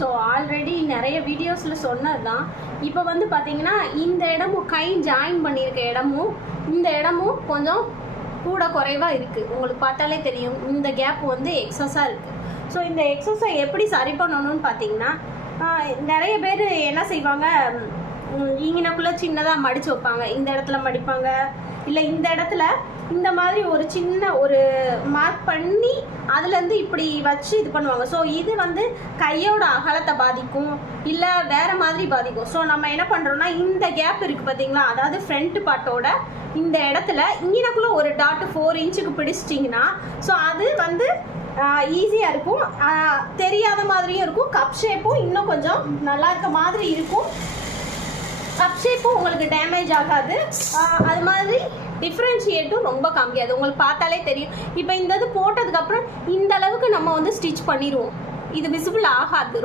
So already நிறைய வீடியோஸில் சொன்னது தான். இப்போ வந்து பார்த்தீங்கன்னா இந்த இடமும் கை ஜாயின் பண்ணியிருக்க இடமும் இந்த இடமும் கொஞ்சம் கூட குறைவாக இருக்குது. உங்களுக்கு பார்த்தாலே தெரியும் இந்த கேப் வந்து எக்ஸஸாக இருக்குது. ஸோ இந்த எக்ஸஸை எப்படி சரி பண்ணணும்னு பார்த்தீங்கன்னா, நிறைய பேர் என்ன செய்வாங்க, இங்கனக்குள்ளே சின்னதாக மடித்து வைப்பாங்க. இந்த இடத்துல மடிப்பாங்க, இல்லை இந்த இடத்துல இந்த மாதிரி ஒரு சின்ன ஒரு மார்க் பண்ணி அதுலேருந்து இப்படி வச்சு இது பண்ணுவாங்க. ஸோ இது வந்து கையோட அகலத்தை பாதிக்கும், இல்லை வேறு மாதிரி பாதிக்கும். ஸோ நம்ம என்ன பண்ணுறோம்னா, இந்த கேப் இருக்குது பார்த்தீங்களா, அதாவது ஃப்ரண்ட் பார்ட்டோட இந்த இடத்துல இங்கனக்குள்ளே ஒரு டாட் 4 இன்ச்சுக்கு பிடிச்சிட்டிங்கன்னா ஸோ அது வந்து ஈஸியாக இருக்கும், தெரியாத மாதிரியும் இருக்கும், கப் ஷேப்பும் இன்னும் கொஞ்சம் நல்லா இருக்க மாதிரி இருக்கும், கப் ஷேப்பும் உங்களுக்கு டேமேஜ் ஆகாது, அது மாதிரி டிஃப்ரென்ஷியேட்டும் ரொம்ப கம்மியாது. உங்களுக்கு பார்த்தாலே தெரியும். இப்போ இந்த இது போட்டதுக்கப்புறம் இந்த அளவுக்கு நம்ம வந்து ஸ்டிச் பண்ணிடுவோம், இது விசிபிள் ஆகாது.